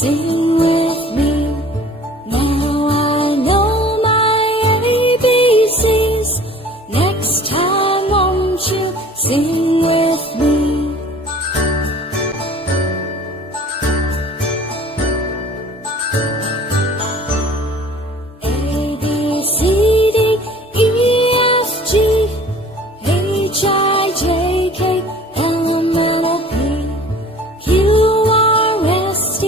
Sing with me. Now I know my ABCs. Next time won't you sing with me? A, B, C, D, E, F, G, H, I, J, K, L, M, N, O, P, Q, R, S, T,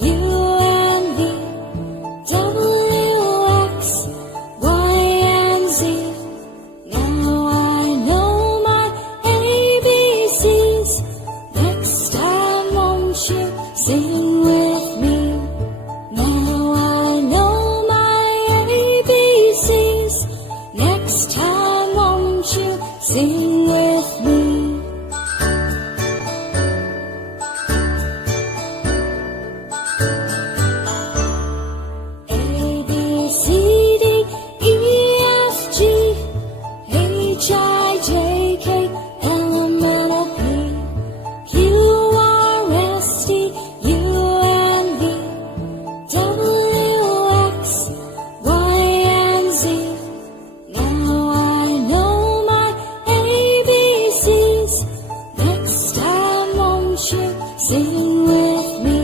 U, and V, W, X, Y, and Z. Now I know my ABCs. Next time won't you sing with me? Now I know my ABCs. Next time won't you sing with me? A, B, C, D, E, F, G, H, I, J, K, L, M, N, O, P, Q, R, S, T, U, and V, W, X, Y, and Z. Now I know my ABCs. Next time won't you sing with me?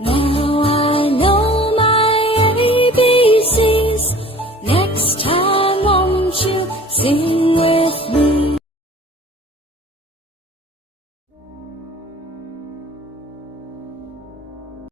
Now I know my ABCs. Next time won't you sing